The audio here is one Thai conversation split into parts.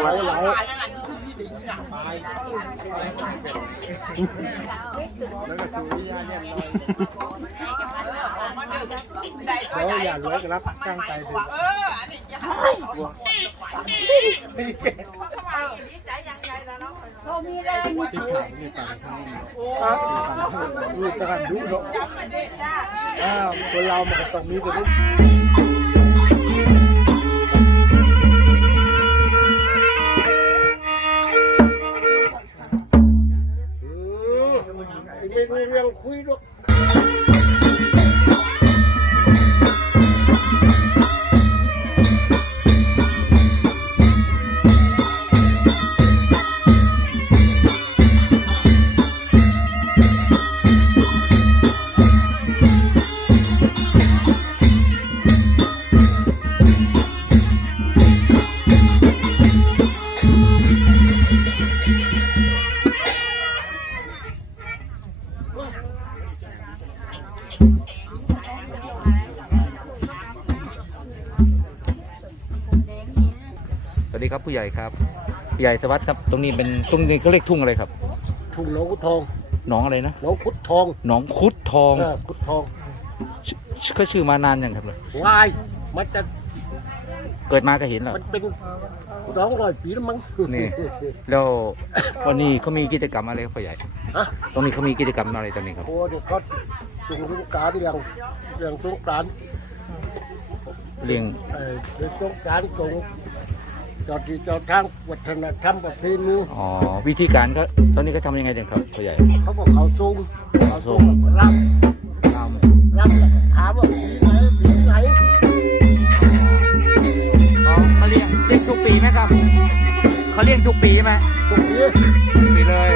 ไหลไหลแล้วก็สูวิญญาเนี่ยเดี๋ยวอย่ารวยกันรับจ้างไปเถอะที่ขายนี่ต่างทั้งนี้รูปตะกันดูเนาะอ้าวคนเรามันต้องมีแต่รูป ไม่ไม่ ครับผู้ใหญ่ครับผู้ใหญ่สวัสดิ์ครับ ตรงนี้เป็นตรงนี้เขาเรียกทุ่งอะไรครับ ทุ่งหนองคุดทองหนองอะไรนะหนองคุดทองหนองคุดทองเออคุดทองชื่อเขาชื่อมานานยังครับวายมันจะเกิดมาก็เห็นแล้ว มันเป็นร้องร้อยปีแล้วมั้งนี่ แล้ววันนี้เขามีกิจกรรมอะไรครับผู้ใหญ่ ฮะตรงนี้เขามีกิจกรรมอะไรตรงนี้ครับ โอ้เด็กก็ส่งสงกรารอย่างอย่างสงกรารเลี้ยงเออเด็กสงกรารส่ง จอดที่จอดทางวัฒนธรรมประเพณีอ๋อวิธีการก็ตอนนี้เขาทำยังไงกันครับผู้ใหญ่ เขาบอกเขาสูงเขาสูงสูงรับตามรับแล้วก็ถามว่าผีไหนผีไหนอ๋อเขาเลี้ยงเลี้ยงทุกปีไหมครับเขาเลี้ยงทุกปีไหมทุกทีปีเลย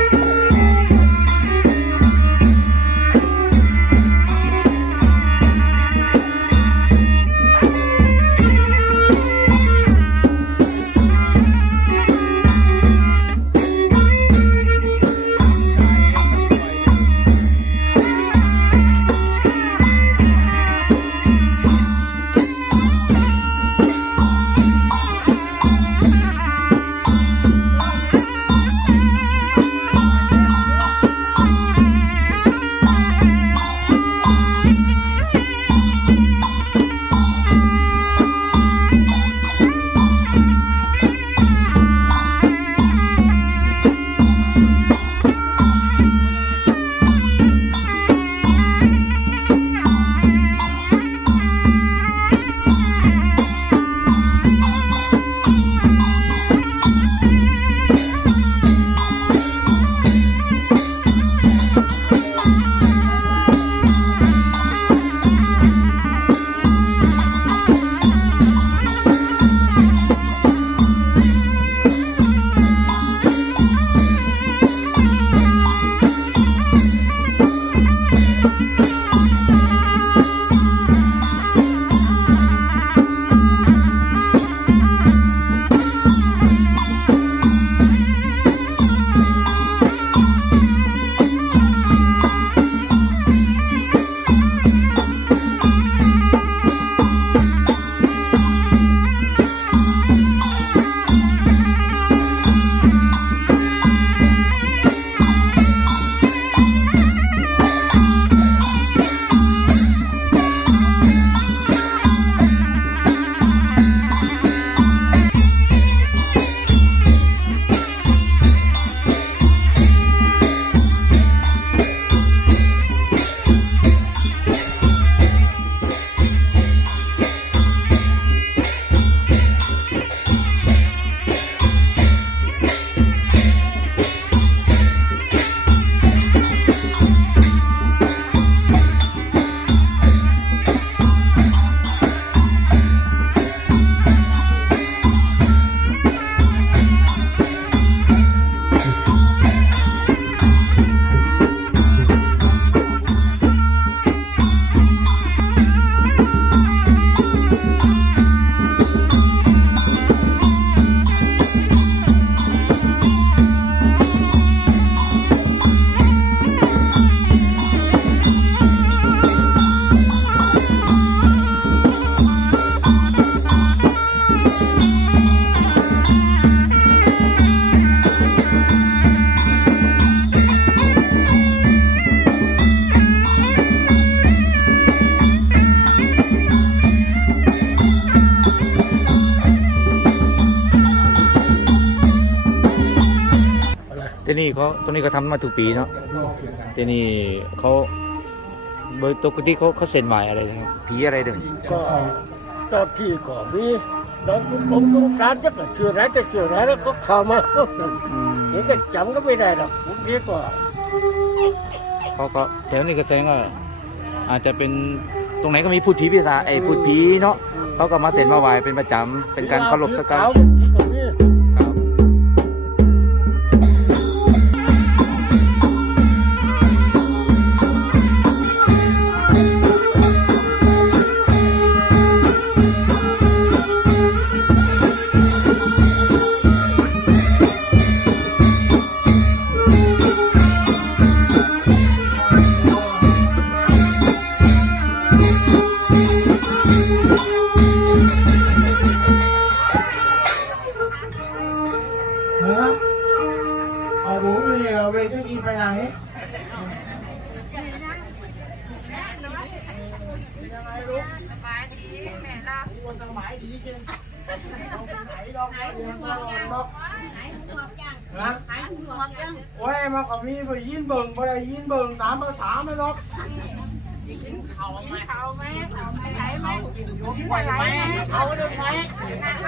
แต่นี่เขาตรงนี้เขาทำมาทุกปีเนาะแต่นี่เขาโดยปกติเขาเขาเซ็นหมายอะไรนะครับผีอะไรเดิมก็เจ้าที่ก็มีแล้วผมสงกรารจะก็ชื่ออะไรจะชื่ออะไรแล้วก็เข้ามาอืมเห็นก็จำก็ไม่ได้หรอกบางทีก็เขาก็แถวนี้ก็แสดงว่าอาจจะเป็นตรงไหนก็มีพูดผีพิศาจไอ้พูดผีเนาะเขาก็มาเซ็นมาไหวเป็นประจำเป็นการเคารพสักการะ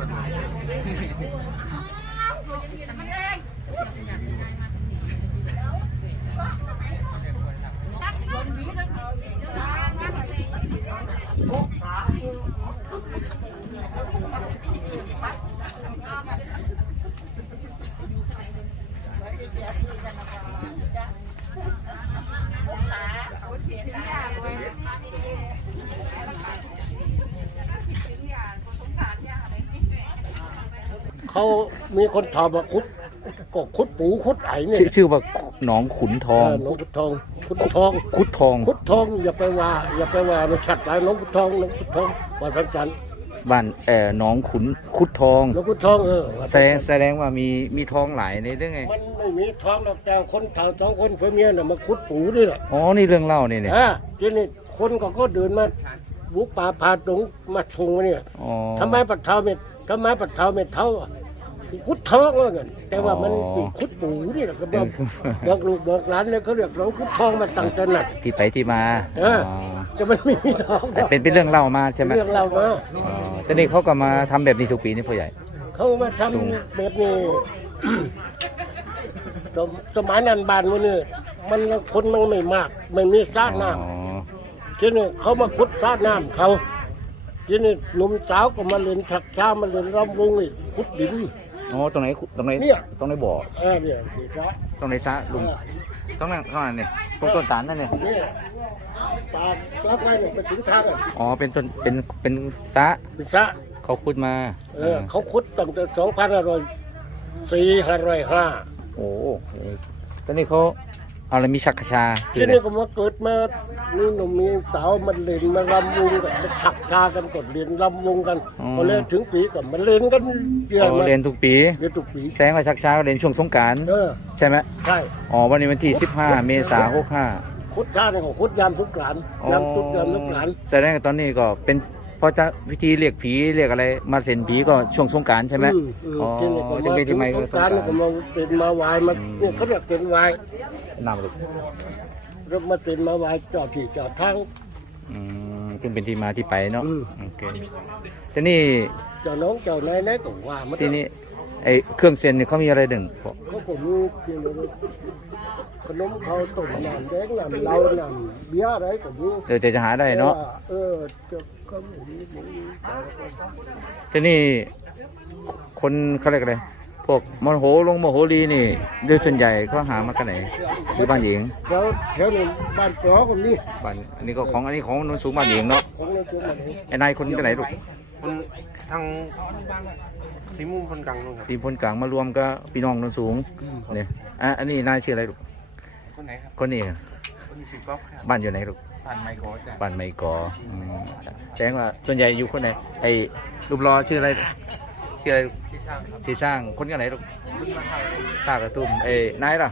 มันหายไป มีคนถามว่าคุดก็คุดปูคุดไอเนี่ยชื่อชื่อว่าหนองขุนทองเออหลวงพุททอง คุดทองคุดทองคุดทองอย่าไปว่า อย่าไปว่ามันชัดหลายหลวงพุททองหลวงพุททองวันพระจันทร์บ้านเอ่อหนองขุนคุดทอง หลวงพุททองเออวันพแสระดจังนทร์แสดงว่ามีมีทองหลายในเรื่องไงมันไม่มีท้องหรอกแต่คนเฒ่าสองคนเพื่อเมียน่ะมาคุดปูนี่แหละอ๋อนี่เรื่องเล่าเนี่ยเนี่ยอ่าทีนี้คนก็ก็เดินมาบุกป่าพาตรงมาทงเนี่ย อ๋อทำไมปัดเท้าเม็ดทำไมปัดเท้าเม็ดเท้าอะ คุดท้องว่าเงินแต่ว่ามันอ๋อคุดปูนี่แหละก็บอกบอกลูกบอกหลานเลยเขาเรียกหลวงคุดทองมาตั้งแต่นั้น ที่ไปที่มาเออจะไม่มีท้องหรแต่อกเป็นเป็นเรื่องเล่ามาใช่ไหมเรื่องเรามาอ๋อแต่นี่เขาก็มาทำแบบนี้ทุกปีนี่พ่อใหญ่ เขามาทำแบบนี้ สมสมัยนั้นบ้านมันนี่มันคนมันไม่มากไม่มีซาดน้อ๋อำทีนี้เขามาขุดซาดน้ำเขาทีนี้หนุ่มสาวก็มาเล่นชักช้ามาเล่นรำวงอีกขุดดิน อ๋อตรงไหนตรงไหนเนี่ย ตรงไหนบ่อเออเนี่ยสิครับตรงไหนซะลุงตรงนั้นข้างนั้นเนี่ยตรงต้นตาลนั่นเนี่ยนี่ปากรับไรเนี่ยไปถึงทางอะอ๋อเป็นต้นเป็นเป็นซะพิซะเขาขุดมาเออเขาขุดตั้งแต่สองพันห้าร้อยสี่ห้าร้อยห้าโอ้โหตอนนี้เขา เอาอะไรมีชักกระชาคืทีออะไรนี้ก็มาเกิดมามีหนุ่มมีสาวมันเล่นมารำวงกันมาถักชากันกดเรียนรำวงกันพอเล่นถึงปีก็มันเล่นกันเยอ๋อะอมาเรียนทุกปี เรียนทุกปีแสดงว่าชักช้าก็เรียนช่วงสงกรารเออใช่ไหมใช่อ๋อวันนี้วันที่ 15 เมษายน65คุดชาเนี่ยของคุดยามทุกหลานยามทุกยามทุกหลานแสดงว่าตอนนี้ก็เป็นเพราะจะวิธีเรียกผีเรียกอะไรมาเซ็นผีก็ช่วงสงกรารใช่ไหมอือือ๋อทีนี้ก็จะมาเป็นถึที่งไม่สก็งสกงรารกรารก็มาเป็นมาวายมาเนี่ยเขาเรียกเป็นวาย นำเลยเรามาเป็นมาวายจอดที่จอดทาง อืมซึ่งเป็นที่มาที่ไปเนาะอืม โอเคแต่นี่เจ้าน้องเจ้านายนายก็ว่ามันที่นี่ไอเครื่องเซ็นเนี่ยเขามีอะไรดึงเขาก็มีเพียงแต่ว่าขนมเขาวต้มน้ำแดงน้ำเหล้าน้ำเบียร์อะไรก็มีเออแต่จะหาได้เนาะเออจะก็ไม่มีไม่มีแต่นี่คนเขาเรียกอะไรพ วกมโหลงมโหรีนี่โดยส่วนใหญ่เขาหามากันไหนหรือบ้านหญิงแถวแถวนี้บ้านปลอก็มีบ้านอันนี้ก็ของอันนี้ของนนสูงบ้านหญิงเนาะของเราตัวมันเองไอ้นายคนกันไหนลูกคนทางสีมุมคนกลางนู่นครับทีมพลกลางมารวมกับพี่น้องโนนสูงเนี่ยอะอันนี้นายชื่ออะไรลูกคนไหนครับคนนี้คนชื่อกอล์ฟครับบ้านอยู่ไหนลูกผ่านไมโครจ้ะบ้านไม่กออืมแสดงว่าส่วนใหญ่อยู่คนไหนไอ้รูปรอชื่ออะไร ชื่ออะไรลูกที่ช่างครับชื่อช่างคนกันไหนลูกท่ากระตุ้มเอ้ยนายล่ะ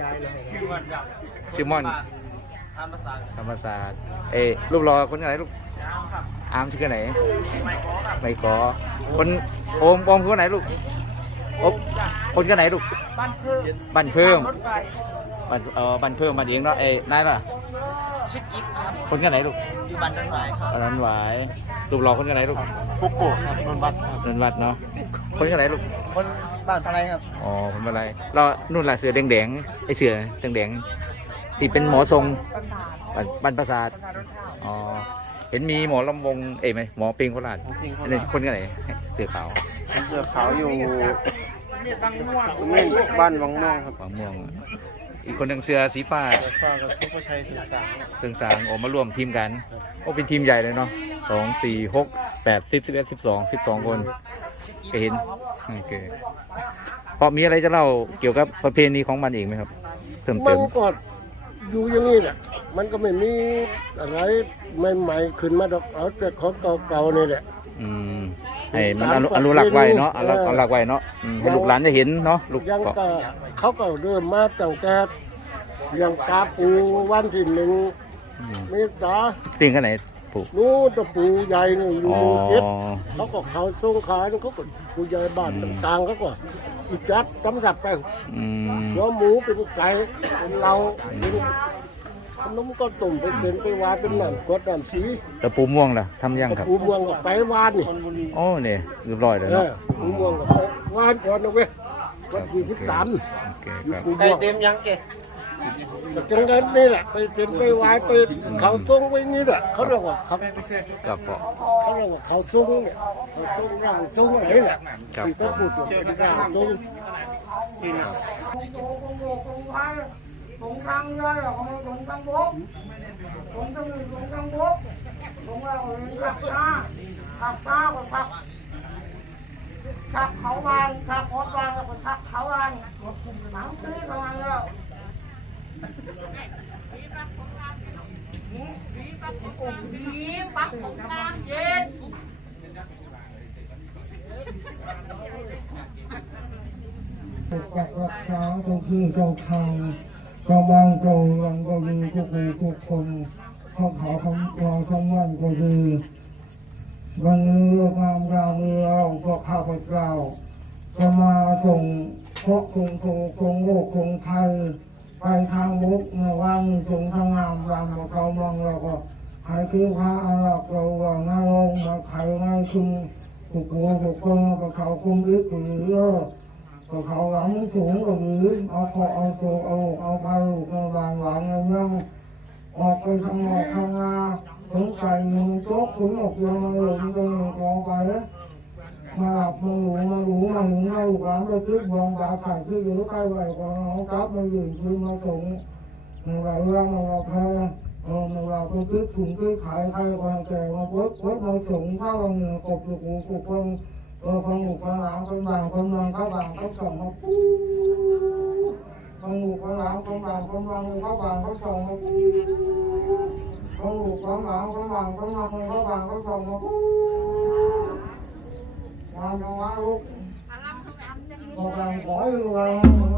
ยายเลยชื่อว่าอยากชื่อม่อนทำภาษาธรรมศาสตร์เอ้ยรูปรอคนกันไหนลูกช้างครับอาร์มชื่อกันไหนไมโครครับไม่กอคนโอมโอมคนไหนลูกโอมคนกันไหนลูกบ้านเพิ่มบ้านเพิ่มรถไฟบ้านเออบ้านเพิ่มบ้านเองเนาะเอ้ยนายล่ะชิดยิปครับคนกันไหนลูกอยู่บ้านต้นไม้ครับอันนั้นหวาย รูปรอคนกันไหนลูกฟุกโกะครับนนท์วัดครับนันวัดเนาะคนกันไหนลูกคนบ้านอะไรครับอ๋อคนอะไรเรานู่นล่ะเสือแดงๆไอเสือแดงๆที่เป็นหมอทรงบันบันประสาทอ๋อเห็นมีหมอลำวงเอ้ยไหมหมอปิงโคราชจริงคอันนนี้คนกันไหนเสือขาวเสือขาวอยู่สุเมนบ้านวังม่วงครับหวังม่วงอีกคนหนึ่งเสือสีฟ้าฟ้ากับซุปเปอร์ชัยสื่อสารเสือสางออกมาร่วมทีมกัน โอ้เป็นทีมใหญ่เลยเนาะ สองสี่หกแปดสิบสิบเอ็ดสิบสองสิบสองคนก็เห็นโอเคพอมีอะไรจะเล่าเกี่ยวกับประเพณีของมันเองไหมครับเพิ่มมัเตินมก็อยู่อย่างนี้แหละ มันก็ไม่มีอะไรใหม่ๆขึ้นมาดอกเอาแต่ของเก่าๆนี่แหละ อืมให้มันอนุอนุรักษ์ไว้เนาะอนุรักษ์อนุรักษ์ไว้เนาะอืมให้ลูกหลานได้เห็นเนาะลูกยังก็ก็เขาก็เริ่มมาตั้งแต่เลี้ยงกาปูวันที่หนึ่งอืมเมษาปิ้งกันไหน ผูกนู้นตะปูใหญ่นี่อยู่อ๋อหมู่เจ็ดเขาก็เขาส่งขายเขาก็ปูใหญ่บ้านต่างๆเขาก็อีจัดกำรับไปอืมหัวหมูเป็นไก่เป็นเราเป็นขนมก็ตุ่มเป็นเป็นไปวานเป็นน้ำกรดน้ำสีแล้วปูม่วงล่ะทำยังครับปูเมืองก็ไปวานนี่โอ้เนี่ยเรียบร้อยแล้วเอเนาะอปูเมืองก็ไปวานก่อนนะเว้ยวันที่สิบสามโอเคครับปูไก่เมือง เต็มยังเกะ จังนั้นนี่แหละไปเป็นไปวานไปเขาทรงไว้นี่แหละเขาเรียกว่าเขาครับพ่อ เขาเรียกว่าเขาทรงเนี่ยเขาทรงร่างทรงอะไรแหละครับ ที่เขาพูดถึงเป็นร่างทรงที่น่ะตรงกลางเรือเราของตรงกลางบกตรงกลางตรงกลา งบกตรงเราขับตาขับตาก็ขับขับเขาวางขับอดวางแล้วก็ขับเขาวางหนังตีประมาณแล้วผีปักตรงกลางเย็นจักรักษาก็คือเจ้าทางเจ้าบ้านเจ้าหลังก็ดีทุกผู้ทุกคนเขาขอคำรอคำมั่นก็ดีบางเรื่องามรามเรื่องก็ข้าพเจ้าจะมาส่งเพราะคงคงคงโลกคงไทย ไปทางบุกในวันส่งทางงามรามเขาบังเราก็หายคือพระอารักษ์เราว่าหน้าลงมาไขง่ายคือผูกหัวผูกคนกับเขาคุมอึดหรือก็เขาหลังสูงหรือเอาคอเอาตัวเอาเอาไปเอาบางหลังเงี้ยออกไปทางนอกทางนาถึงไปมันโต๊ะถึงออกลงมาหลงไปกองไป มาหลับมาหลูมาหลูมาหึงมาลูกหลานไปตึกบองดาขาดที่เหลือใกล้ไหวก็เอากลับมาอยู่คือมาสงไม่ว่าเรื่องไม่ว่าแพ้เออไม่ว่าไปตึกถุงตึกขายใครก็ให้แก่มาเพิกเพิกมาส่งข้าวเหนือกบหลูกหูกบเพิ่งเออคนหมูคนหลางคนบางคนเมืองเขาบางเขาส่งมาปู๊คนหมูคนหลางคนบางคนเมืองเขาบางเขาส่งมาปู๊คนหมูคนหลางคนบางคนเมืองเขาบางเขาส่งมาปู๊วางตรงว่าลู กบอกแรงข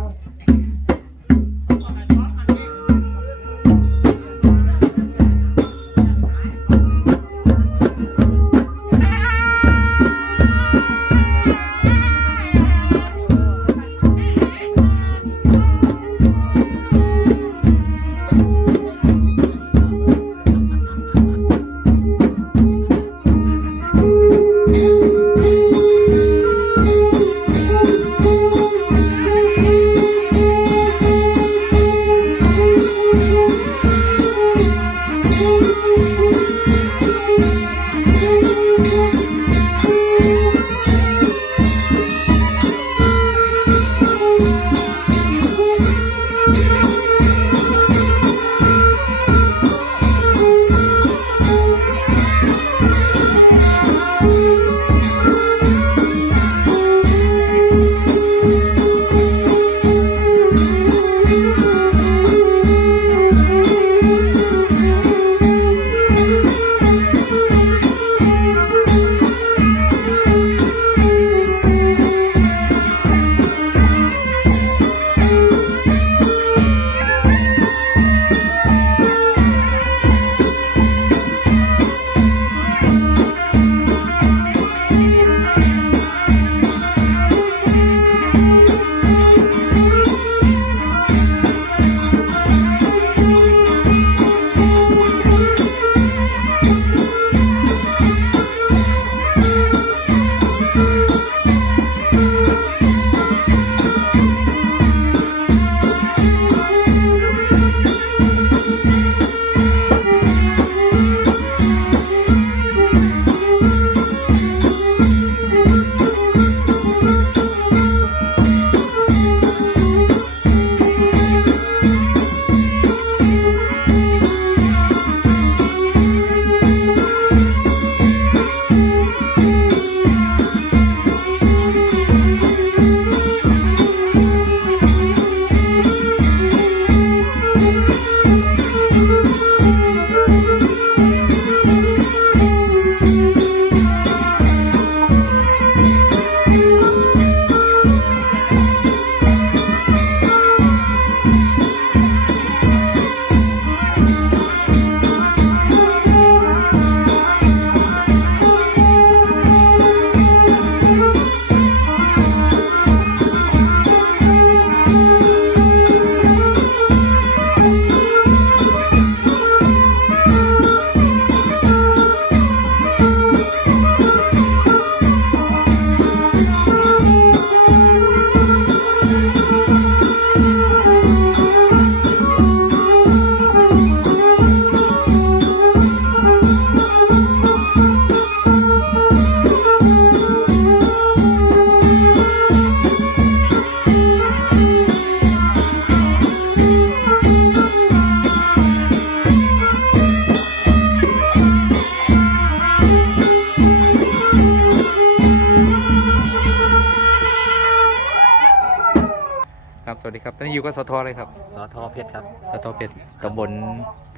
ออยู่แรงดีครับตอนนี้อยู่กับสทอะไรครับสอทอเพชรครับสทเพชรตำบล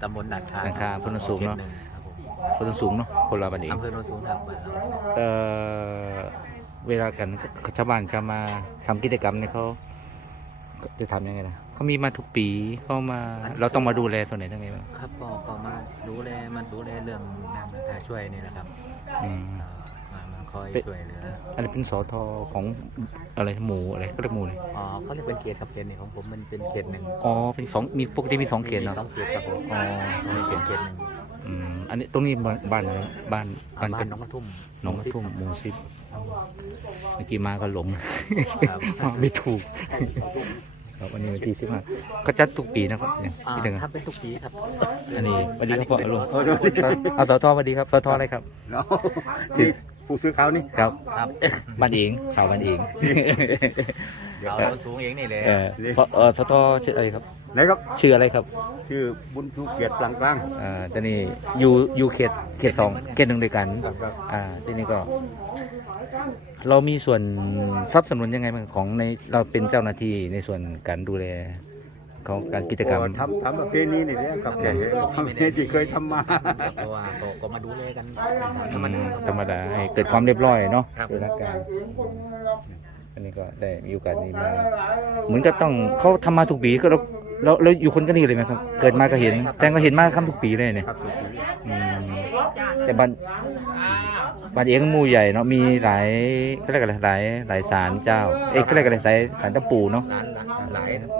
ตำบลหนักคาหนองคาอำเภอโนนสูงเนอะขตหครับผมคนสูงเนาะคนละบันเองอำเภอโนนสูงทางบ้านเราเอ่อเวลากันชาวบ้านจะมาทำกิจกรรมเนี่ยเขาจะทำยังไงนะเขามีมาทุกปีเขามา เราต้องมาดูแลส่วนไหนยังไงบ้างครับก็ก็มาดูแลมันดูแลเรื่องน้ำราคาช่วยนี่นะครับอืมก็มามา คอยเป็นช่วยเหลืออันนี้เป็นสอทอของอะไรหมู่อะไรก็เรียกหมู่เลยอ๋อเขาเรียกเป็นเขตครับเขตนี่ของผมมันเป็นเขตหนึ่งอ๋อเป็นสองมีปกติมีสองเขตเนาะมีสองเขตครับผมอ๋อสองเขตเขตหนึ่งอืมอันนี้ตรงนี้บ้านบ้านอะไรบ้านบ้าบ้านนกันน้องกระทุ่มหนองกระทุ่มหมู่สิบเมื่อกี้มาก็หลงครับมาไม่ถูกครับวันนี้วันที่สิบห้าก็จัดทุกปีนะครับเนี่ยอ่าที่หนึ่งทำเป็นทุกปีครับอันนี้สวัสดีครับพ่ออันนี้ลุงเป็นเอาสอทอสวัสดีครับสอทออะไรครับเนาะที่ ผู้ซื้อเขานี่ ครับครับบ้านเองข่าวบ้านเองเราสูงเองนี่เลยเออพอเออสอทอชื่ออะไรครับ ไหนครับ ชื่ออะไรครับชื่อบุญชูเกียรติกลางกลางอ่าตอนนี้อยู่อยู่เขตเขตสองเขตหนึ่งด้วยกันๆครับครับอ่าที่นี่ก็ เรามีส่วนทรัพย์สนุนยังไงบ้างของในเราเป็นเจ้าหน้าที่ในส่วนการดูแล ของการกิจกรรม ทำทำประเพณีนี่แหละครับเนี่ยประเพณีที่เคยทำมาเพราะว่าก็ก็มาดูแลกันธรอืรมมดาครับธรรมดาให้เกิดความเรียบร้อยเนาะครับโดยหลักการอันนี้ก็ได้มีโอกาสนี้มา เหมือนกับต้องเขาทำมาทุกปีก็เราเราเราอยู่คนกันนี่เลยไหมครับ เกิดมาก็เห็นแต่ก็เห็นมาทำทุกปีเลยเนี่ยครับทุกปีอืมแต่บ้านบ้านเองหมู่ใหญ่เนาะมีหลายเขาเรียกอะไรหลายหลายศาลเจ้า เอ้ยเขาเรียกอะไรสายศาลเจ้าปู่เนาะ ร้านหลายนะครับวั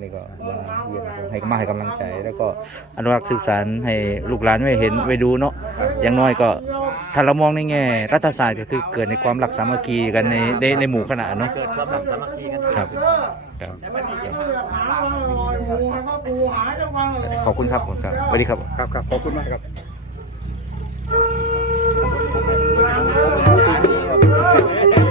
นนี้ก็มาเยี่ยมชมให้มาให้กำลังใจ แล้วก็อนุรักษ์สืบสานให้ลูกหลานไว้เห็นไว้ดูเนาะอย่างน้อยก็ถ้าเรามองในแง่รัฐศาสตร์ก็คือเกิดในความรักสามัคคีกันในในในหมู่คณะเนาะเกิดความรักสามัคคีกันครับครับหาว่าลอยหมูให้พ่อปูหายจังหวัดขอบคุณครับผมครับสวัสดีครับครับครับขอบคุณมากครับบิ๊ก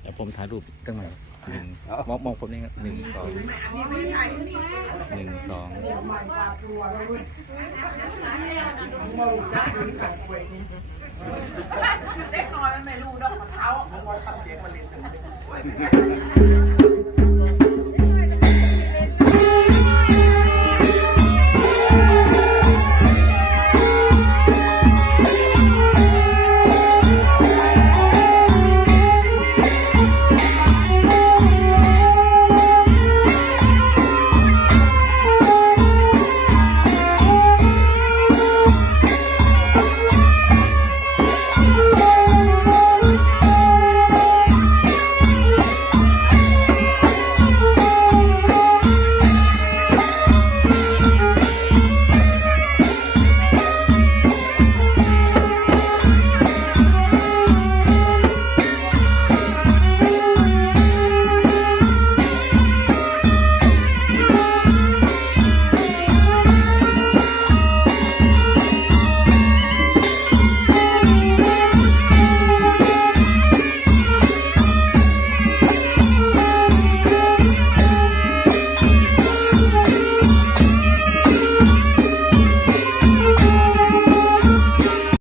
เดี๋ยวผมถ่ายรูปตั้งหน่อยหนึ่งมองมองผมนี่ครับหนึ่งสองนี่ไม่ใช่หนึ่งสองเด็กน้อยมันไม่รู้ดอกมะเท้า